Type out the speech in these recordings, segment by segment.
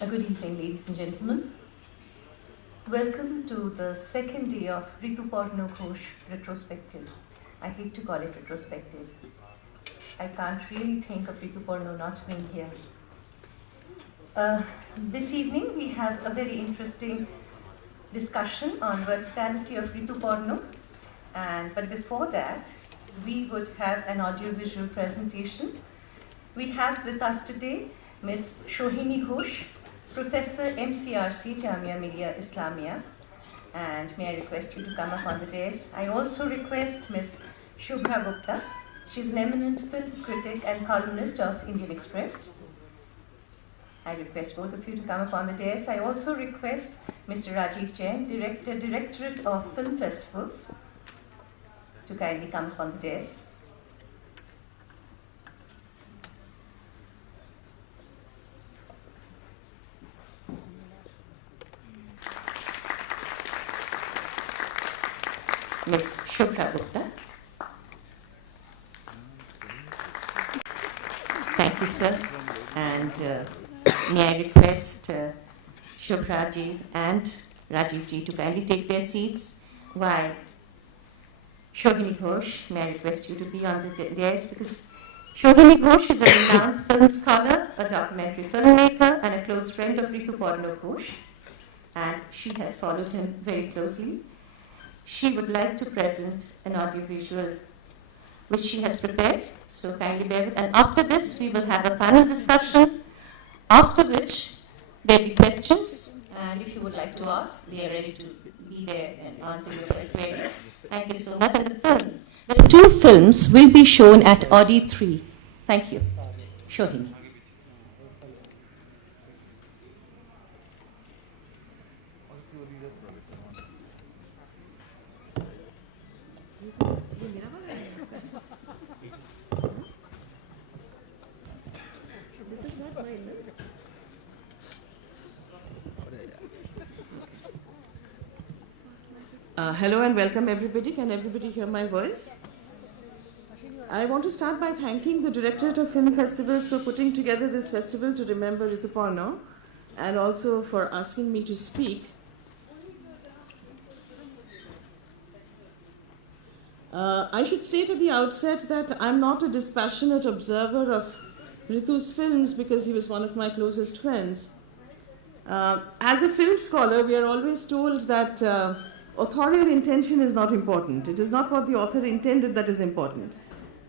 A good evening, ladies and gentlemen. Welcome to the second day of Rituparno Ghosh retrospective. I hate to call it retrospective. I can't really think of Rituparno not being here. This evening we have a very interesting discussion on versatility of Rituparno, but before that we would have an audiovisual presentation. We have with us today Ms. Shohini Ghosh, Professor MCRC, Jamia Millia Islamia, and may I request you to come up on the dais. I also request Ms. Shubhra Gupta. She's an eminent film critic and columnist of Indian Express. I request both of you to come up on the dais. I also request Mr. Rajiv Jain, Directorate of Film Festivals, to kindly come up on the dais. Ms. Shubhra Gupta. Thank you, sir. And may I request Shubhra ji and Rajiv ji to kindly take their seats, while Shohini Ghosh, may I request you to be on the dais, because Shohini Ghosh is a renowned film scholar, a documentary filmmaker, and a close friend of Rituparno Ghosh, and she has followed him very closely. She would like to present an audiovisual which she has prepared, so kindly bear with. And after this, we will have a panel discussion, after which there will be questions, and if you would like to ask, we are ready to be there and answer your queries. Thank you so much. And the two films will be shown at Audi 3. Thank you. Shohini. Hello and welcome everybody. Can everybody hear my voice? I want to start by thanking the Directorate of Film Festivals for putting together this festival to remember Rituparno, and also for asking me to speak. I should state at the outset that I'm not a dispassionate observer of Ritu's films because he was one of my closest friends. As a film scholar, we are always told that authorial intention is not important. It is not what the author intended that is important.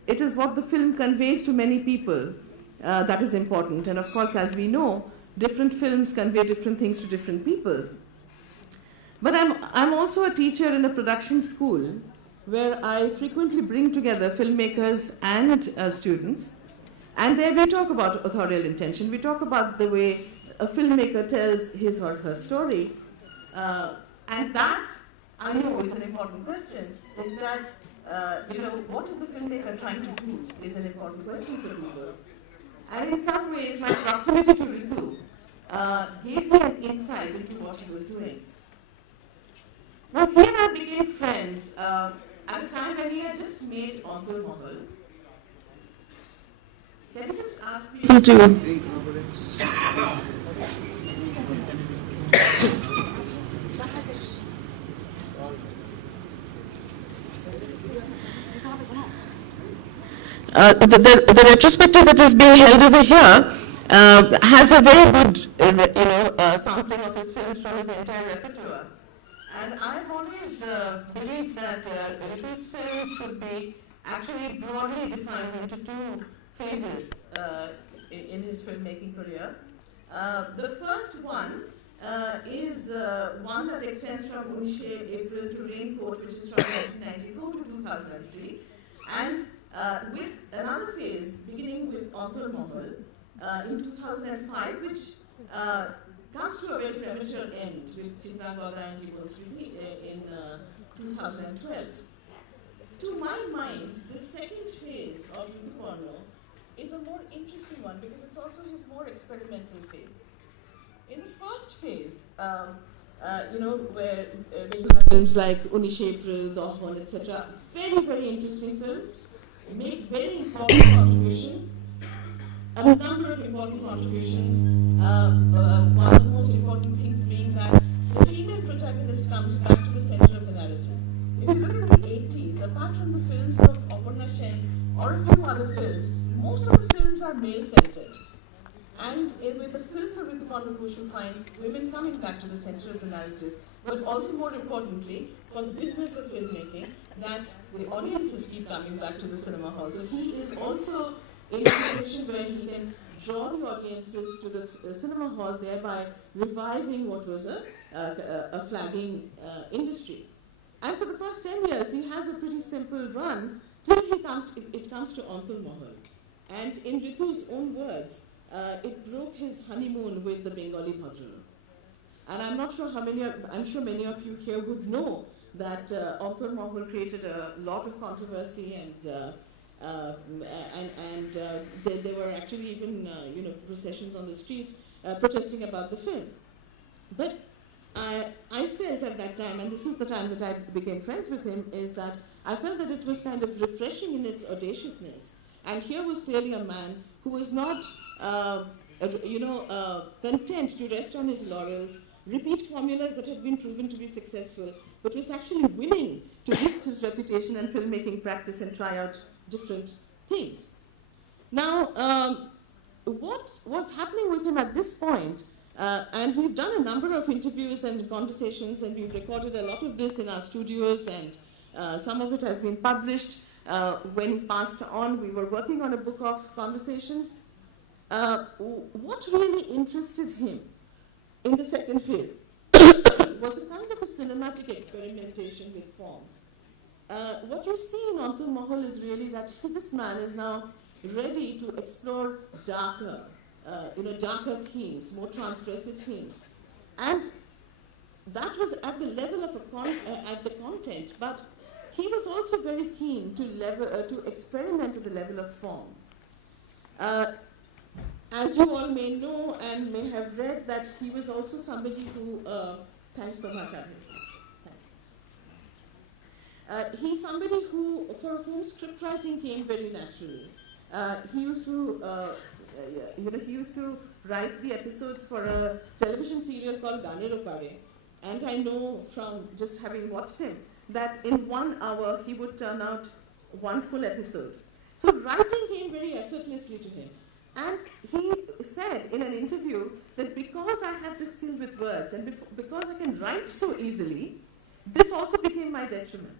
It is what the film conveys to many people that is important. And of course, as we know, different films convey different things to different people. But I'm also a teacher in a production school where I frequently bring together filmmakers and students. And there we talk about authorial intention. We talk about the way a filmmaker tells his or her story. And that, I know, is an important question, is that, what is the filmmaker trying to do is an important question for people. And in some ways, my proximity to Ritu gave me an insight into what he was doing. Now, he and I became friends at a time when he had just made Antul Mahal. Can you just ask me to... The retrospective that is being held over here has a very good, sampling of his films from his entire repertoire. And I've always believed that Ritu's films could be actually broadly defined into two phases in his filmmaking career. The first one is one that extends from Unishe April to Raincoat, which is from 1994 to 2003, and with another phase beginning with Antul Mahal in 2005, which comes to a very premature end with Sita Gaura and Jibal Srivi in 2012. To my mind, the second phase of Rituparno is a more interesting one because it's also his more experimental phase. In the first phase, where you have films like Unishe April, Dohon, etc., very, very interesting films, make very important contribution, a number of important contributions One of the most important things being that the female protagonist comes back to the center of the narrative. If you look at the 80s, apart from the films of Aparna Sen or a few other films, most of the films are male-centered. And with the films of Ritupurna Ghosh, you find women coming back to the center of the narrative, but also more importantly, for the business of filmmaking, that the audiences keep coming back to the cinema hall. So he is also in a position where he can draw the audiences to the cinema hall, thereby reviving what was a flagging industry. And for the first 10 years, he has a pretty simple run till it comes to Antul Mahal. And in Ritu's own words, it broke his honeymoon with the Bengali Bhadra. And I'm sure many of you here would know that Antul Mahal created a lot of controversy, and there were actually even processions on the streets protesting about the film. But I felt at that time, and this is the time that I became friends with him, is that I felt that it was kind of refreshing in its audaciousness. And here was clearly a man who was not, content to rest on his laurels, repeat formulas that had been proven to be successful, but was actually willing to risk his reputation and filmmaking practice and try out different things. Now, what was happening with him at this point, and we've done a number of interviews and conversations, and we've recorded a lot of this in our studios, and some of it has been published. When he passed on, we were working on a book of conversations. What really interested him in the second phase was a kind of a cinematic experimentation with form. What you see in Antul Mahal is really that this man is now ready to explore darker themes, more transgressive themes. And that was at the level of at the content, but he was also very keen to experiment at the level of form. As you all may know and may have read, that he was also somebody who, thanks so much, he's somebody for whom script writing came very naturally. He used to write the episodes for a television serial called Ganer Opare, and I know from just having watched him that in 1 hour he would turn out one full episode. So writing came very effortlessly to him. And he said in an interview that because I had this skill with words and because I can write so easily, this also became my detriment.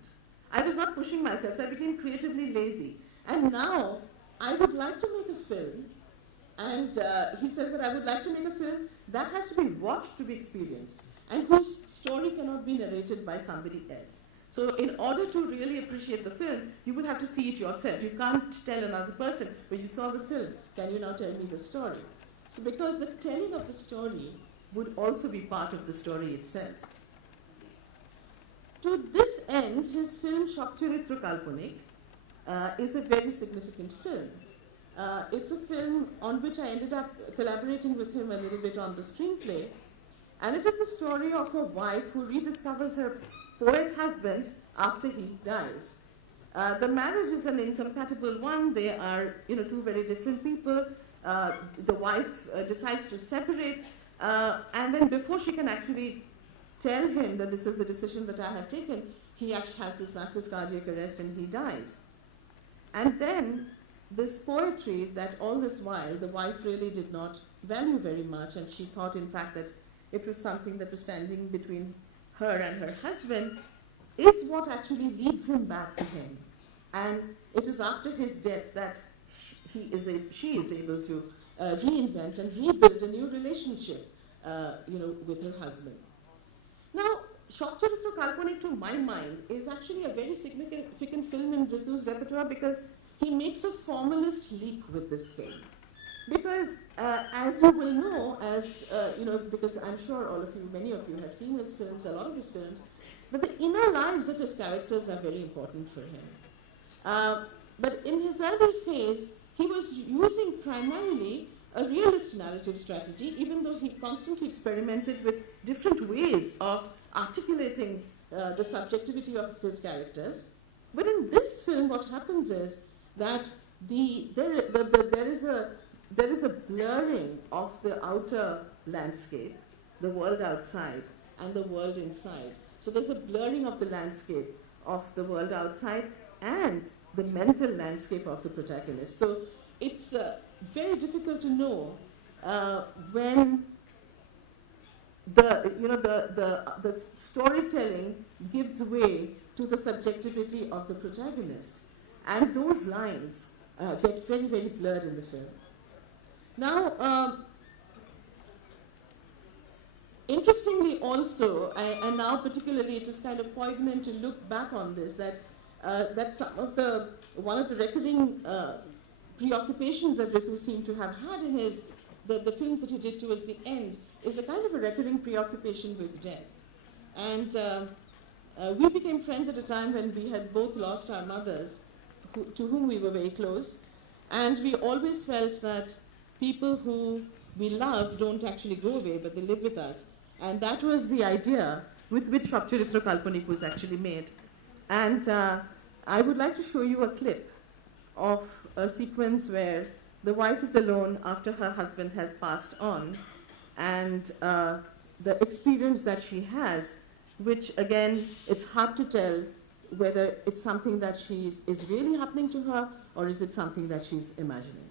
I was not pushing myself, so I became creatively lazy. And now I would like to make a film, and he says that I would like to make a film that has to be watched to be experienced, and whose story cannot be narrated by somebody else. So in order to really appreciate the film, you would have to see it yourself. You can't tell another person, but you saw the film, can you now tell me the story? So because the telling of the story would also be part of the story itself. To this end, his film Shokcharitra Kalpanik is a very significant film. It's a film on which I ended up collaborating with him a little bit on the screenplay. And it is the story of a wife who rediscovers her poet husband after he dies. The marriage is an incompatible one. They are, two very different people. The wife decides to separate, and then before she can actually tell him that this is the decision that I have taken, he actually has this massive cardiac arrest and he dies. And then this poetry that all this while the wife really did not value very much, and she thought in fact that it was something that was standing between her and her husband, is what actually leads him back to him. And it is after his death that she is able to reinvent and rebuild a new relationship, with her husband. Now, Shokcharitra Kalpanik, to my mind, is actually a very significant film in Ritu's repertoire because he makes a formalist leap with this film. Because, as you will know, because I'm sure many of you have seen his films, a lot of his films, that the inner lives of his characters are very important for him. But in his early phase, he was using primarily a realist narrative strategy, even though he constantly experimented with different ways of articulating the subjectivity of his characters. But in this film, what happens is that there is a there is a blurring of the outer landscape, the world outside, and the world inside. So there's a blurring of the landscape of the world outside and the mental landscape of the protagonist. So it's very difficult to know when the storytelling gives way to the subjectivity of the protagonist, and those lines get very, very blurred in the film. Now, interestingly also, and now particularly it is kind of poignant to look back on this, that one of the recurring preoccupations that Ritu seemed to have had in the films that he did towards the end is a kind of a recurring preoccupation with death. And we became friends at a time when we had both lost our mothers, to whom we were very close, and we always felt that people who we love don't actually go away, but they live with us. And that was the idea with which Shopcharitra Kalpanik was actually made. And I would like to show you a clip of a sequence where the wife is alone after her husband has passed on, and the experience that she has, which again, it's hard to tell whether it's something that is really happening to her or is it something that she's imagining.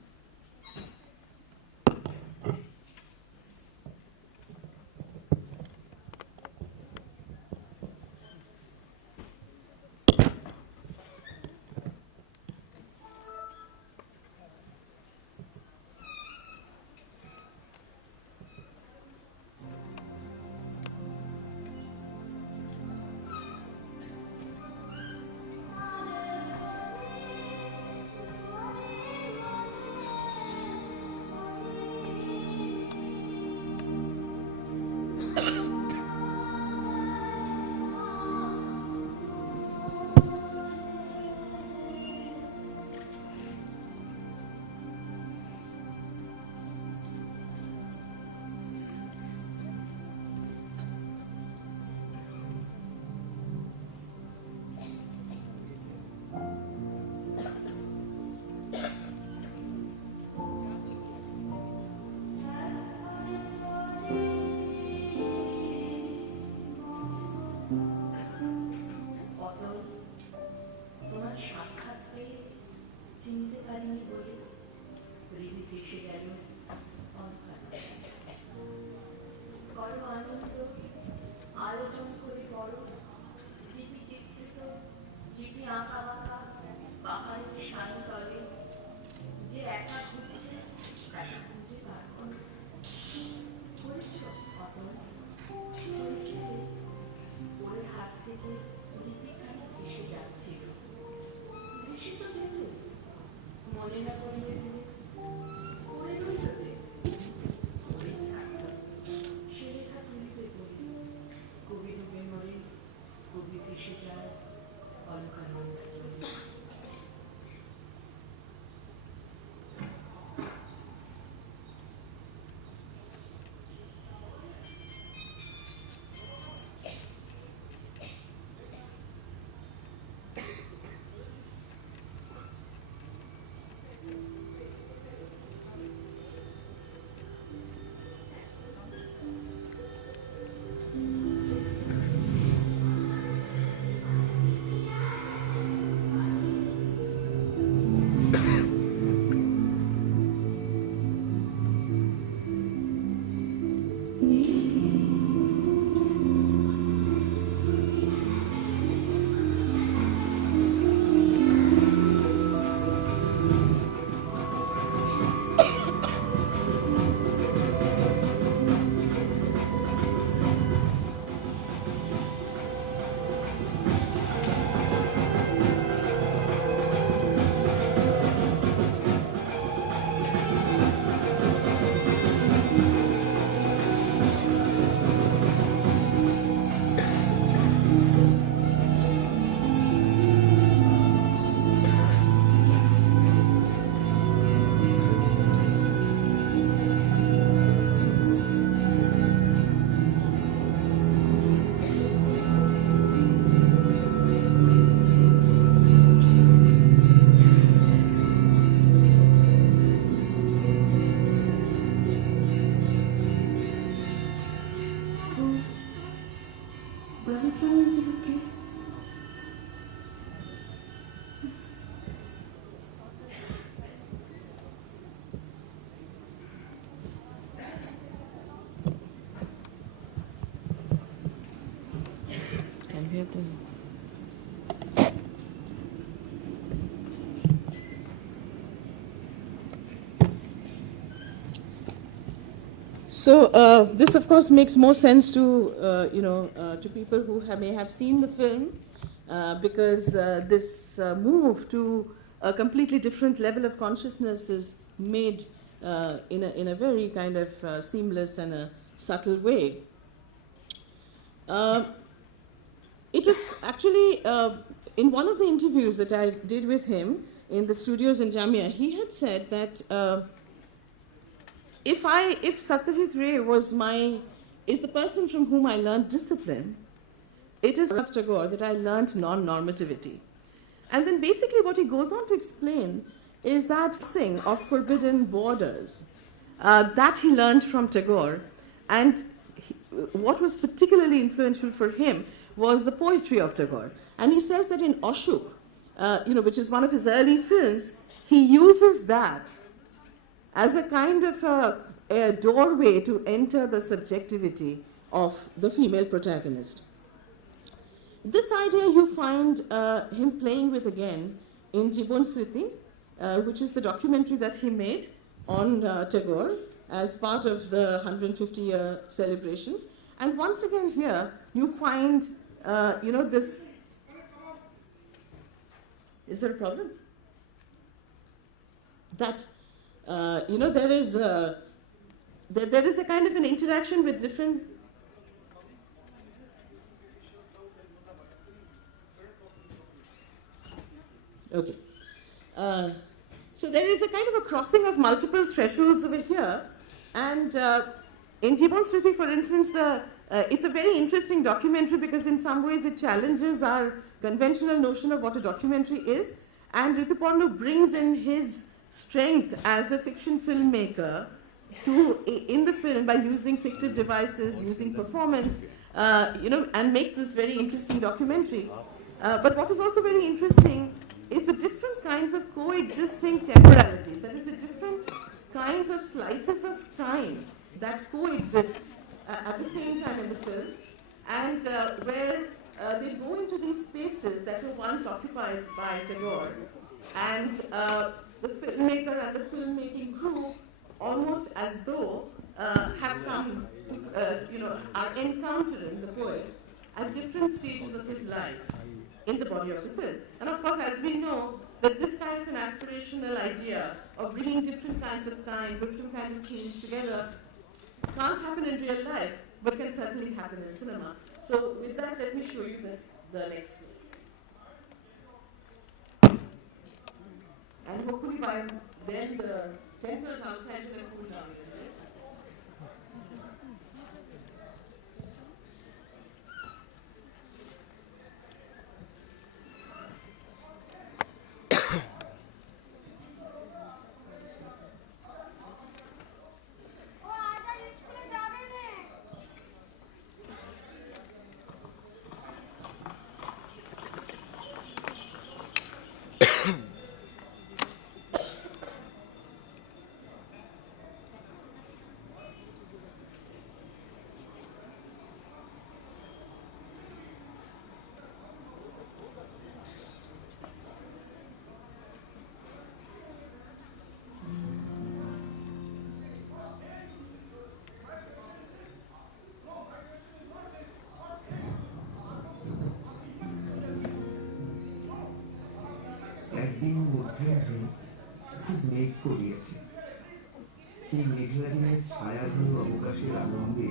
अभी क्यों नहीं रुकी? Can we have the... So this, of course, makes more sense to to people who may have seen the film, because this move to a completely different level of consciousness is made in a very kind of seamless and a subtle way. It was actually in one of the interviews that I did with him in the studios in Jamia, he had said that. If Satyajit Ray is the person from whom I learned discipline, it is of Tagore that I learned non-normativity. And then basically what he goes on to explain is that sing of forbidden borders that he learned from Tagore. And what was particularly influential for him was the poetry of Tagore. And he says that in Ashok, which is one of his early films, he uses that as a kind of a doorway to enter the subjectivity of the female protagonist. This idea you find him playing with again in Jibon Sriti, which is the documentary that he made on Tagore as part of the 150-year celebrations. And once again here, you find, this... Is there a problem? That... there is a kind of an interaction with different. Okay. So there is a kind of a crossing of multiple thresholds over here, and in Jibon Sriti, for instance, it's a very interesting documentary because in some ways it challenges our conventional notion of what a documentary is, and Rituparno brings in his strength as a fiction filmmaker in the film by using fictive devices, using performance, and makes this very interesting documentary. But what is also very interesting is the different kinds of coexisting temporalities, that is the different kinds of slices of time that coexist at the same time in the film, and where they go into these spaces that were once occupied by Tagore, and the filmmaker and the filmmaking crew, almost as though have come, are encountering the poet at different stages of his life in the body of the film. And of course, as we know, that this kind of an aspirational idea of bringing different kinds of time, different kinds of themes together can't happen in real life, but can certainly happen in cinema. So with that, let me show you the next one. And hopefully by then the temples outside will cool down a little bit. একদিন মধ্যাহ্নে খুব মেঘ করিয়াছে, সেই মেঘলা দিনের ছায়াঘন অবকাশের আনন্দে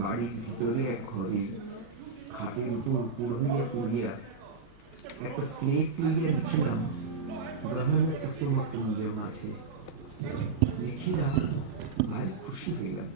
বাড়ির ভিতরে এক ঘরে খাটের উপর পুরোহিয়া পড়িয়া একটা স্লেট তুলিয়া লিখিলাম গহন কুসুম কুঞ্জ মাঝে। লিখিলাম ভাই খুশি হইলাম।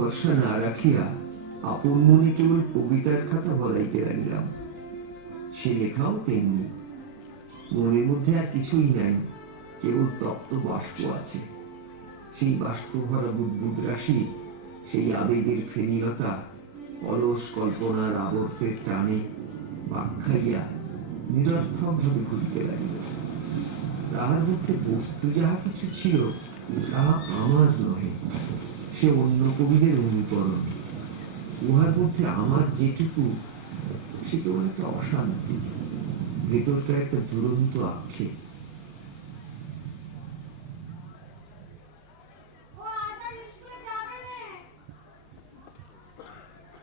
ভরসা না রাখিয়া আপন মনে কেবল কবিতার খাতা বলাইতে লাগিলাম। সে লেখাও তেমনি, মনের মধ্যে আর কিছুই নাই, কেবল তপ্ত বাষ্প আছে। সেই বাষ্প ভরা বুদ্বুদ রাশি, সেই আবেগের ফেনীলতা অলস কল্পনার আবর্তের টানে বাক খাইয়া নিরর্থকভাবে ঘুরিতে লাগিল। তাহার মধ্যে বস্তু যাহা কিছু ছিল তাহা আমার নহে, সে অন্য কবিদের অনুকরণ। উহার মধ্যে আমার যেটুকু, সে কেবল একটা অশান্তি, ভেতরকার একটা দুরন্ত আক্ষেপ।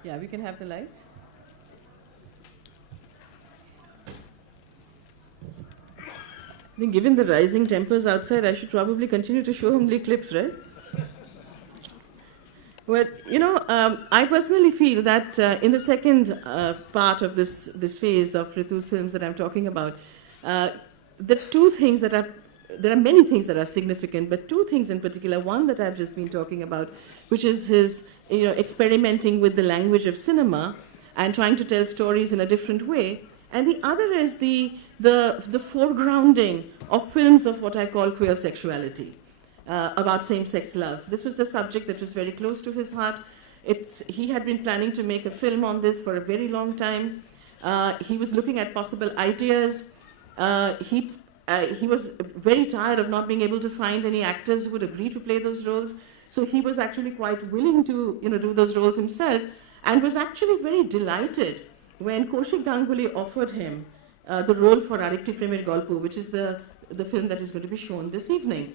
Yeah, we can have the lights. I think given the rising tempers outside, I should probably continue to show him the clips, right? Well, I personally feel that in the second part of this phase of Ritu's films that I'm talking about, the two things that are, there are many things that are significant, but two things in particular. One that I've just been talking about, which is his, experimenting with the language of cinema and trying to tell stories in a different way. And the other is the foregrounding of films of what I call queer sexuality. About same-sex love. This was a subject that was very close to his heart. He had been planning to make a film on this for a very long time. He was looking at possible ideas. He was very tired of not being able to find any actors who would agree to play those roles. So he was actually quite willing to, do those roles himself, and was actually very delighted when Kaushik Ganguly offered him the role for Arikti Premer Golpo, which is the film that is going to be shown this evening.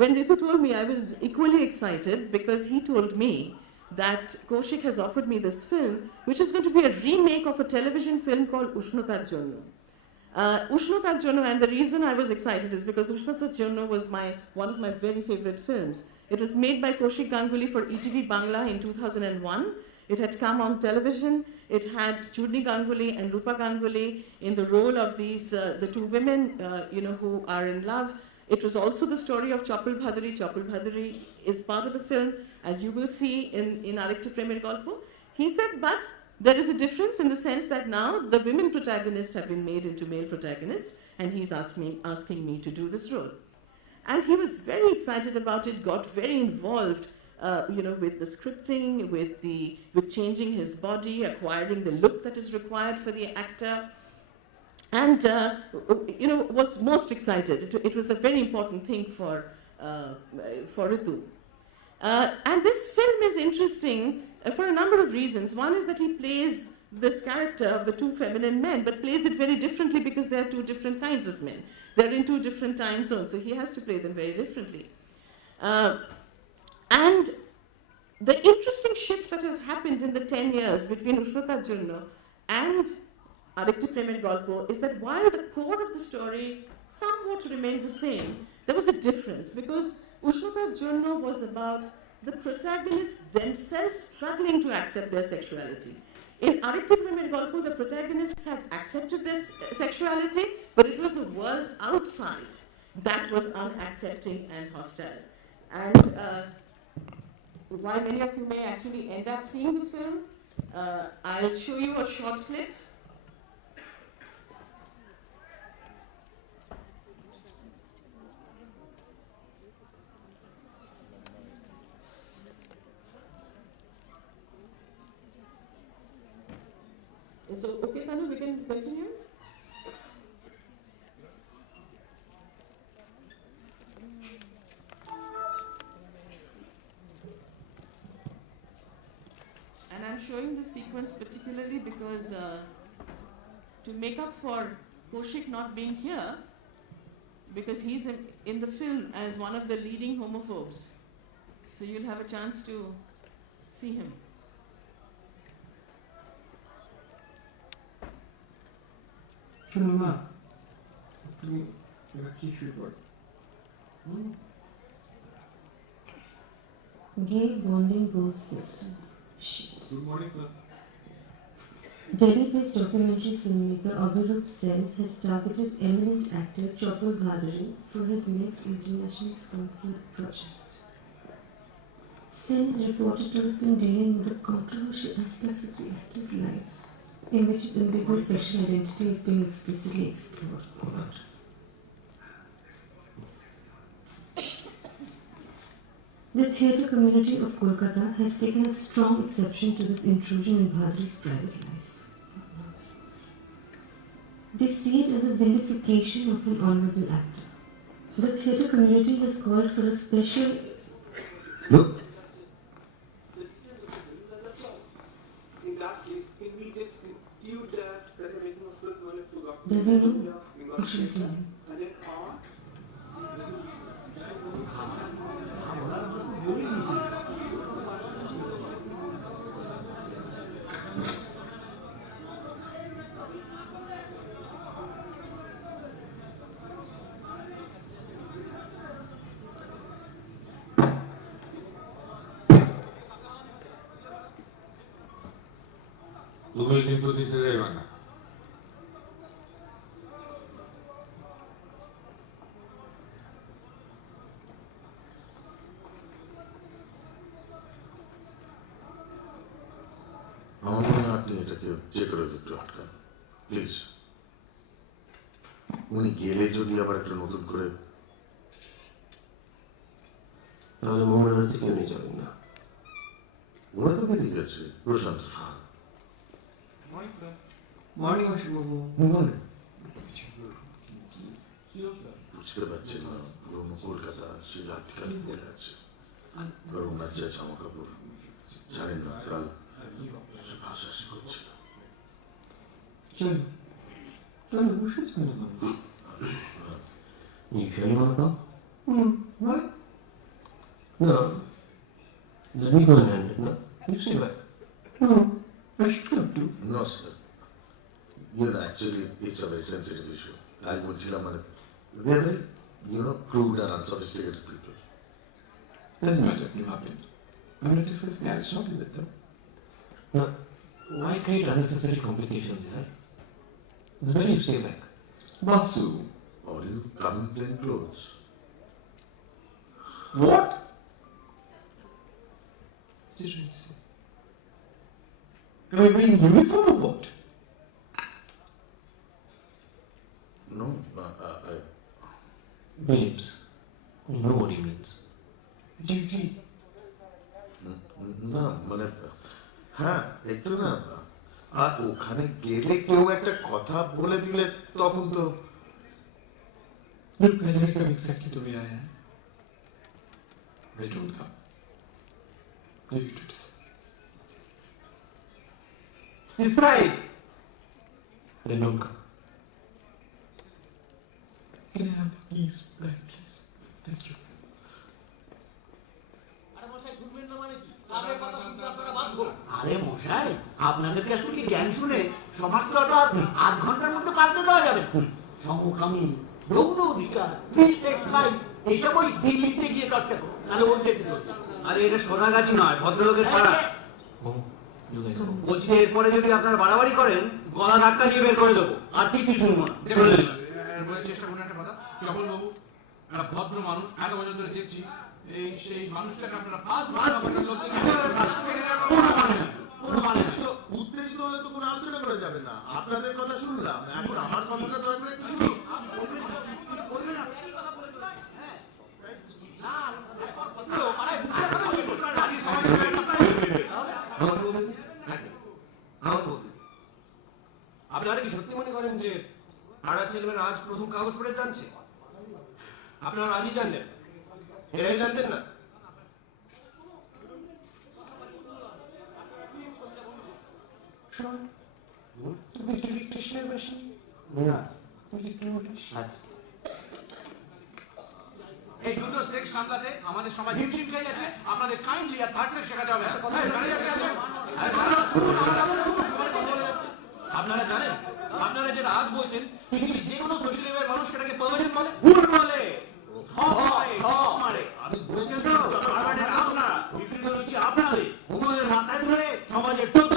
When Ritu told me, I was equally excited because he told me that Kaushik has offered me this film, which is going to be a remake of a television film called Ushnotar Jonno. Ushnotar Jonno, and the reason I was excited is because Ushnotar Jonno was one of my very favorite films. It was made by Kaushik Ganguly for ETV Bangla in 2001. It had come on television. It had Chudni Ganguly and Rupa Ganguly in the role of the two women, who are in love. It was also the story of Chapal Bhaduri. Chapal Bhaduri is part of the film, as you will see in Arikti Premer Golpo. He said, but there is a difference in the sense that now the women protagonists have been made into male protagonists, and he's asking me to do this role. And he was very excited about it, got very involved, with the scripting, with changing his body, acquiring the look that is required for the actor. And was most excited. It was a very important thing for Ritu. And this film is interesting for a number of reasons. One is that he plays this character of the two feminine men, but plays it very differently because they are two different kinds of men. They're in two different time zones, so he has to play them very differently. And the interesting shift that has happened in the 10 years between Ushnotar Jonno and Arikti Premer Golpo is that while the core of the story somewhat remained the same, there was a difference because Ushnotar Jonno was about the protagonists themselves struggling to accept their sexuality. In Arikti Premer Golpo, the protagonists had accepted their sexuality, but it was the world outside that was unaccepting and hostile. And while many of you may actually end up seeing the film, I'll show you a short clip. So, okay, Tanu, we can continue? And I'm showing this sequence particularly because to make up for Kaushik not being here, because he's in the film as one of the leading homophobes. So you'll have a chance to see him. শোনো মা, তুমি কি শুরু করো? Gay bonding goes first. Good morning, sir. Delhi-based documentary filmmaker Abhirup Sen has targeted eminent actor Chopal Bhaduri for his next international sponsored project. Sen is reported to have been dealing with the controversial aspects of the actor's life, in which his ambiguous sexual identity is being explicitly explored. Quote. The theatre community of Kolkata has taken a strong exception to this intrusion in Bhadri's private life. They see it as a vilification of an honourable actor. The theatre community has called for a special... Look, In that case, can we just include that they're making a split money to government? Does he know? Or should I tell him? And then on. তুমি কিন্তু দিতে যাইবা না। আমার মনে হয় আপনি এটাকে যে করে একটু আটকান প্লিজ। উনি গেলে যদি আবার একটা নতুন করে, তাহলে মোহনের বাড়িতে কেউ নিয়ে যাবেন না। ওরা তো বেরিয়ে গেছে প্রশান্ত Saha. Morning, sir. Morning, Ashbabu. বলে Hello, sir. বুঝতে পারছি না, পুরোনো কলকাতা সেই রাত্রিকাল পড়ে আছে, গরম রাজ্যে জামা কাপড় জানেন না, কাল হাসাহাস করছিল। চলো চলো বসেছ কেন You sure you want to come? What? No. Let me go and handle it. No, you stay back. No, I should come too. No, sir. Actually, it's a very sensitive issue. I বলছিলাম মানে, they are very, crude and unsophisticated people. Doesn't matter if you happen. I'm going to discuss marriage shopping with them. No. Why create unnecessary complications here? It's better you stay back. Basu. Or you come in plain clothes. What? Seriously? Am I wearing uniform or what? No, Babes, you know what he means. Duty. না মানে হ্যাঁ একটু না, আর ওখানে গেলে কেউ একটা কথা বলে দিলে তখন তো Look, I don't come exactly the way I am. I don't come. Leave it to decide. Decide! Then don't come. Can I have keys back, please? Thank you. আরে মশাই, আপনাদেরকে আসলে কি জ্ঞান শুনে সমাজটা আধ ঘন্টার মধ্যে পাল্টে দেওয়া যাবে? সমকামী, যৌন অধিকার, ফ্রি সেক্স লাইফ, এইসব ওই দিল্লিতে গিয়ে চর্চা করো, তাহলে ওর দেশে চলছে। আরে এটা সোনাগাছি নয়, ভদ্রলোকের পাড়া। Oh, you guys go. বলছি যে এরপরে যদি আপনারা বাড়াবাড়ি করেন, গলা ধাক্কা দিয়ে বের করে দেবো, আর কিছু শুনবো না। বলার চেষ্টা করুন একটা কথা, চপল বাবু একটা ভদ্র মানুষ, এত বছর ধরে দেখছি, সেই মানুষটাকে আপনারা উত্তেজিত হলে তো কোনো আলোচনা করা যাবে না। আপনাদের কথা শুনলাম, এখন আমার কথাটা দয়া করে একটু শুনুন। আপনারা কি সত্যি মনে করেন যে পাড়ার ছেলেমেয়েরা আজ প্রথম কাগজ পড়ে জানছে? আপনারা আজই জানলেন, এরাই জানতেন না? এই দুটো সেক্স সামলাতে আমাদের সমাজ হিমশিম খেয়ে যাচ্ছে, আপনাদের কাইন্ডলি আর থার্ড সেক্স শেখাতে হবে। আপনারা জানেন, আপনারা যেটা আজ বলছেন, পৃথিবীর যে কোনো সোশ্যাল লেভেলের মানুষ সেটাকে পারভার্সন বলে, ভুল বলে, আমি বলছি তো, আপনারা বিকৃত রুচি আপনাদের ঘুমের মাথায় ধরে সমাজের চোদ্দ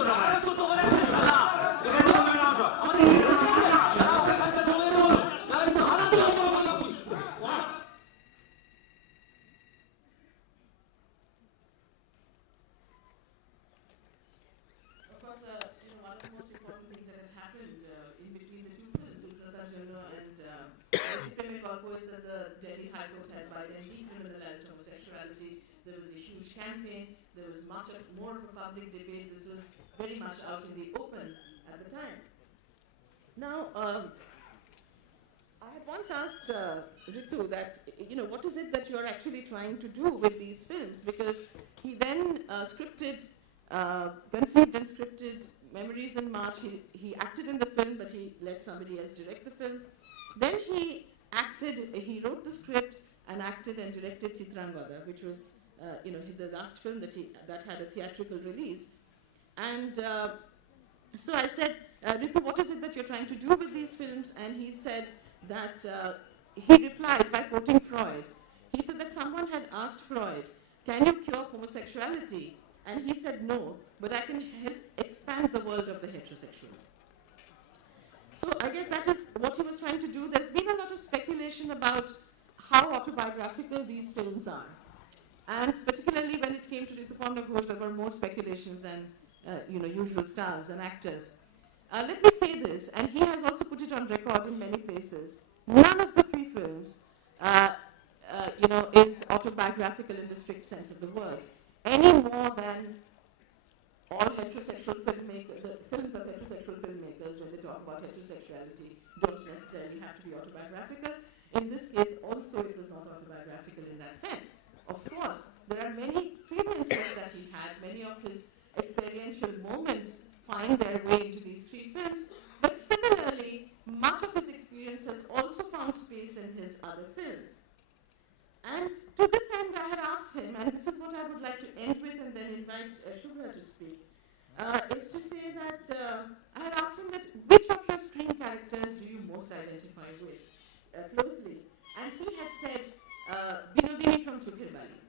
homosexuality. There was a huge campaign. There was more of a public debate. This was very much out in the open at the time. Now, I had once asked Ritu that, what is it that you're actually trying to do with these films? Because he then conceived and scripted Memories in March. He acted in the film, but he let somebody else direct the film. Then he wrote the script and acted and directed Chitrangada, which was, the last film that had a theatrical release. And so I said, Ritu, what is it that you're trying to do with these films? And he said that, he replied by quoting Freud. He said that someone had asked Freud, can you cure homosexuality? And he said, no, but I can help expand the world of the heterosexuals. So I guess that is what he was trying to do. There's been a lot of speculation about how autobiographical these films are. And particularly when it came to Rituparna Ghosh, there were more speculations than usual stars and actors. Let me say this, and he has also put it on record in many places. None of the three films, is autobiographical in the strict sense of the word, any more than all heterosexual filmmakers, the films of heterosexual filmmakers, when they talk about heterosexuality, don't necessarily have to be autobiographical. In this case, also, it was not autobiographical in that sense. Of course, there are many experiences that he had, many of his experiential moments find their way into these three films, but similarly, much of his experiences also found space in his other films. And to this end, I had asked him, and this is what I would like to end with and then invite Shubhra to speak, is to say that I had asked him that which of your screen characters do you most identify with closely? And he had said Binodini from Chukirbali.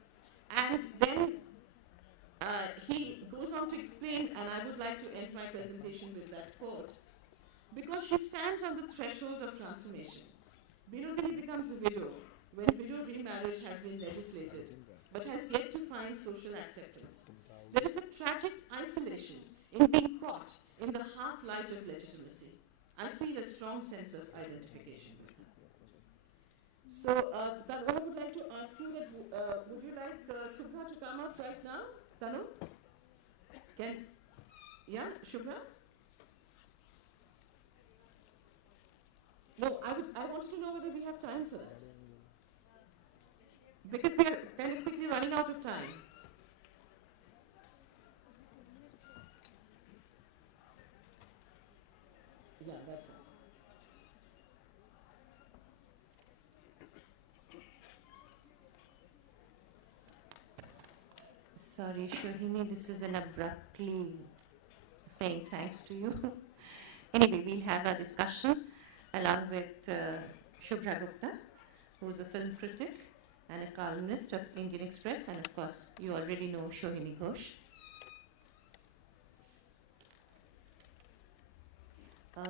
And then he goes on to explain, and I would like to end my presentation with that quote, because she stands on the threshold of transformation. Binodini becomes a widow when widow remarriage has been legislated, but has yet to find social acceptance. There is a tragic isolation in being caught in the half-light of legitimacy. I feel a strong sense of identification. So, I would like to ask you that, would you like Shubhra to come up right now? Tanu? Shubhra? No, I wanted to know whether we have time for that. Because we are kind of quickly running out of time. Yeah, that's it. Sorry, Shohini, this is an abruptly saying thanks to you. Anyway, we'll have a discussion along with Shubhra Gupta, who is a film critic and a columnist of Indian Express, and of course, you already know Shohini Ghosh.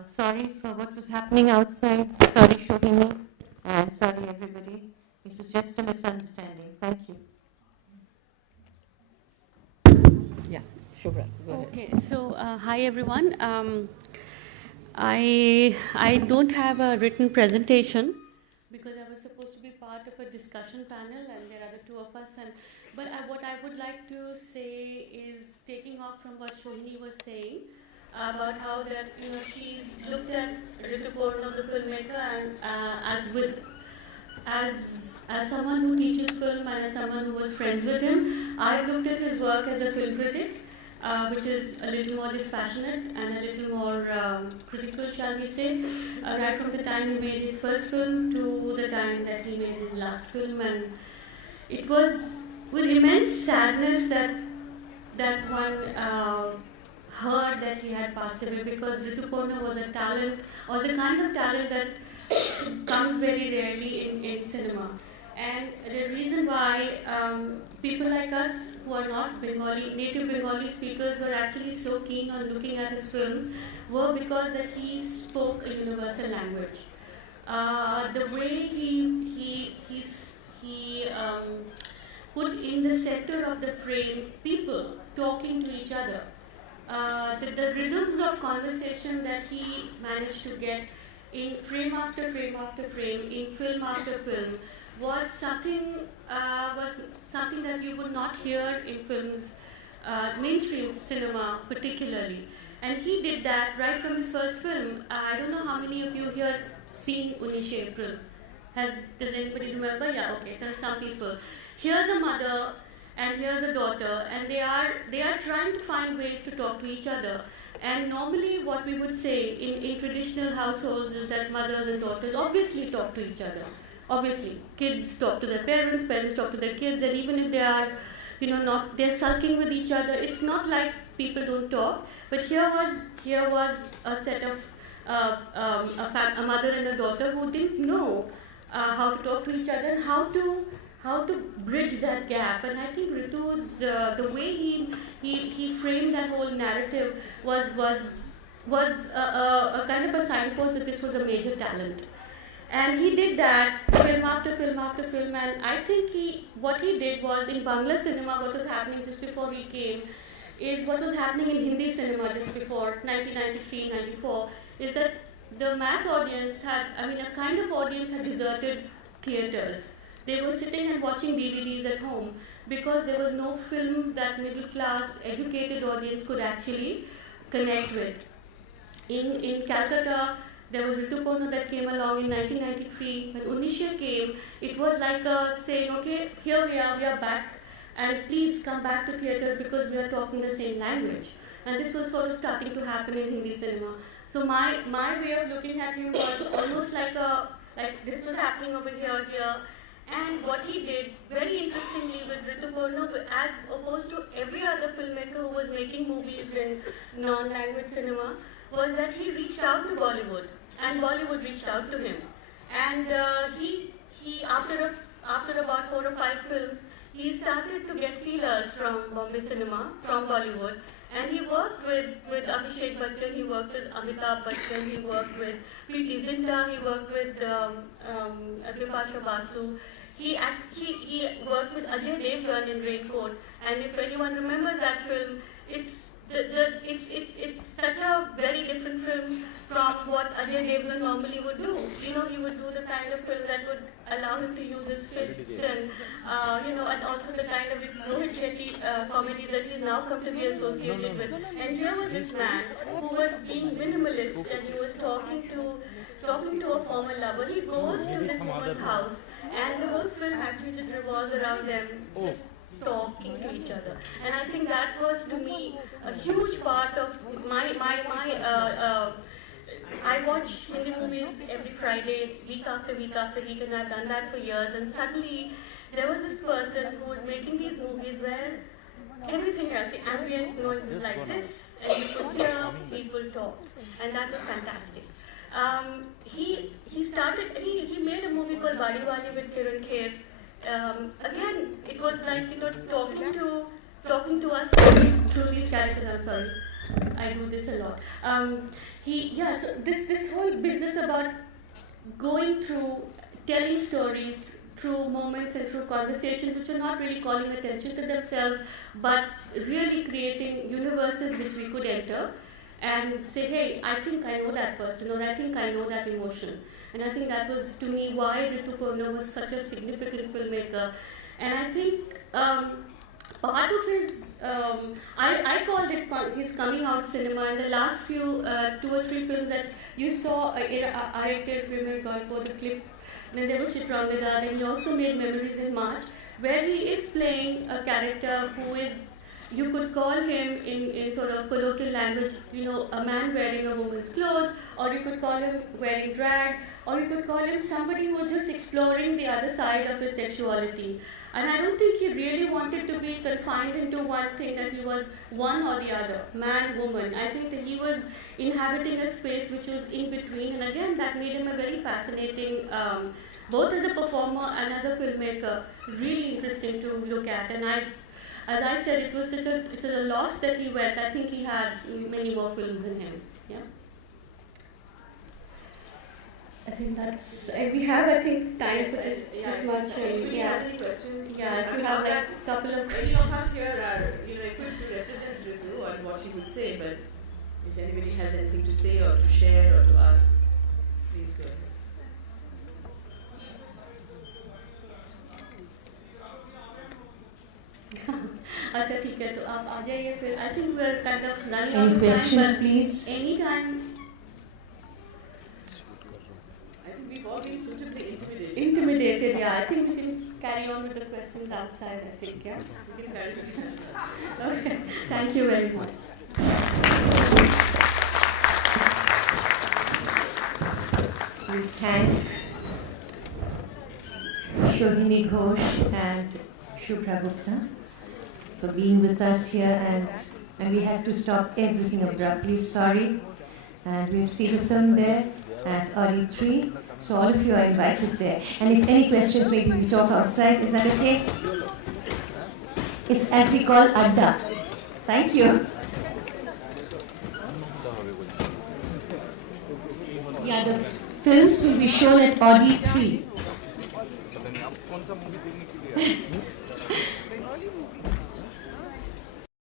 Sorry for what was happening outside. Sorry, Shohini, and sorry, everybody. It was just a misunderstanding. Thank you. Yeah, Shubhra, go ahead. Okay, so hi everyone. I don't have a written presentation because I was supposed to be part of a discussion panel and there are the two of us. But what I would like to say is taking off from what Shohini was saying about how that she's looked at Rituparna, the filmmaker, and as someone who teaches film and as someone who was friends with him, I looked at his work as a film critic, which is a little more dispassionate and a little more critical, shall we say, right from the time he made his first film to the time that he made his last film. And it was with immense sadness that one heard that he had passed away, because Rituparna was a talent, or the kind of talent that comes very rarely in cinema. And the reason why people like us who are not native Bengali speakers were actually so keen on looking at his films were because that he spoke a universal language. The way he put in the center of the frame people talking to each other. The rhythms of conversation that he managed to get in frame after frame after frame, in film after film, was something that you would not hear in films, mainstream cinema particularly. And he did that right from his first film. I don't know how many of you here seen Unish April. Does anybody remember? Yeah, okay, there are some people. Here's a mother and here's a daughter, and they are trying to find ways to talk to each other. And normally what we would say in traditional households is that mothers and daughters obviously talk to each other. Obviously, kids talk to their parents, parents talk to their kids, and even if they are, they're sulking with each other, it's not like people don't talk. But here was a set of a mother and a daughter who didn't know how to talk to each other and how to bridge that gap. And I think Ritu's the way he framed that whole narrative was a kind of a signpost that this was a major talent. And he did that film after film after film, and I think what he did was, in Bangla cinema, what was happening just before he came is what was happening in Hindi cinema just before 1993-94, is that the mass audience a kind of audience had deserted theatres. They were sitting and watching DVDs at home because there was no film that middle class, educated audience could actually connect with. In Calcutta, there was Rituparna that came along in 1993. When Unisha came, it was like saying, okay, here we are back, and please come back to theatres because we are talking the same language. And this was sort of starting to happen in Hindi cinema. So my way of looking at him was almost like this was happening over here. And what he did, very interestingly with Rituparna, as opposed to every other filmmaker who was making movies in non-language cinema, was that he reached out to Bollywood, and Bollywood reached out to him. And he after about 4 or 5 films, he started to get feelers from Bombay cinema, from Bollywood. And he worked with Abhishek Bachchan, he worked with Amitabh Bachchan, he worked with Preeti Zinta, he worked with Bipasha Basu. He worked with Ajay Devgan in Raincoat. And if anyone remembers that film, it's such a very different film from what Ajay Devgan normally would do. He would do the kind of film that would allow him to use his fists and and also the kind of Rohit Shetty comedy that he's now come to be associated with. And here was this man who was being minimalist, and he was talking to a former lover. He goes to this woman's house, and the whole film actually just revolves around them just talking to each other. And I think that was, to me, a huge part of I watch Hindi movies every Friday, week after week after week, and I've done that for years. And suddenly, there was this person who was making these movies where everything else, the ambient noise was like this, and you could hear people talk, and that was fantastic. He made a movie called Wadi Wali with Kiran Kher. Again, it was like talking to us through these characters. I'm sorry, I do this a lot. So this whole business about going through, telling stories through moments and through conversations which are not really calling attention to themselves, but really creating universes which we could enter and say, hey, I think I know that person, or I think I know that emotion. And I think that was, to me, why Rituparna was such a significant filmmaker. And I think part of his, I called it his coming out cinema. In the last few 2 or 3 films that you saw, Aarete Premier Golpo, the clip, then there was Chitrangada, then he also made Memories in March, where he is playing a character who is, you could call him in sort of colloquial language, a man wearing a woman's clothes, or you could call him wearing drag, or you could call him somebody who was just exploring the other side of his sexuality. And I don't think he really wanted to be confined into one thing, that he was one or the other, man, woman. I think that he was inhabiting a space which was in between, and again, that made him a very fascinating, both as a performer and as a filmmaker, really interesting to look at. And as I said, it's a loss that he went. I think he had many more films in him. Yeah. I think we have, I think, time for this much. If you have any questions, if you have like a couple of many questions. of us here are, equipped to represent Ritu and what he would say, but if anybody has anything to say or to share or to ask, please go ahead. अच्छा ठीक है, तो आप आ जाइए फिर. I think we're kind of running out Any of questions, time, but please? any time. I think we've all been suitably intimidated. Intimidated, yeah. I think we can carry on with the questions outside, I think, yeah. We can carry on. Okay, thank you very much. We thank Shohini Ghosh and Shubhra Gupta for being with us here, and we had to stop everything abruptly, sorry. And we'll see the film there at Audi 3, so all of you are invited there. And if any questions, maybe we talk outside, is that okay? It's as we call Adda. Thank you. Yeah, the films will be shown at Audi 3.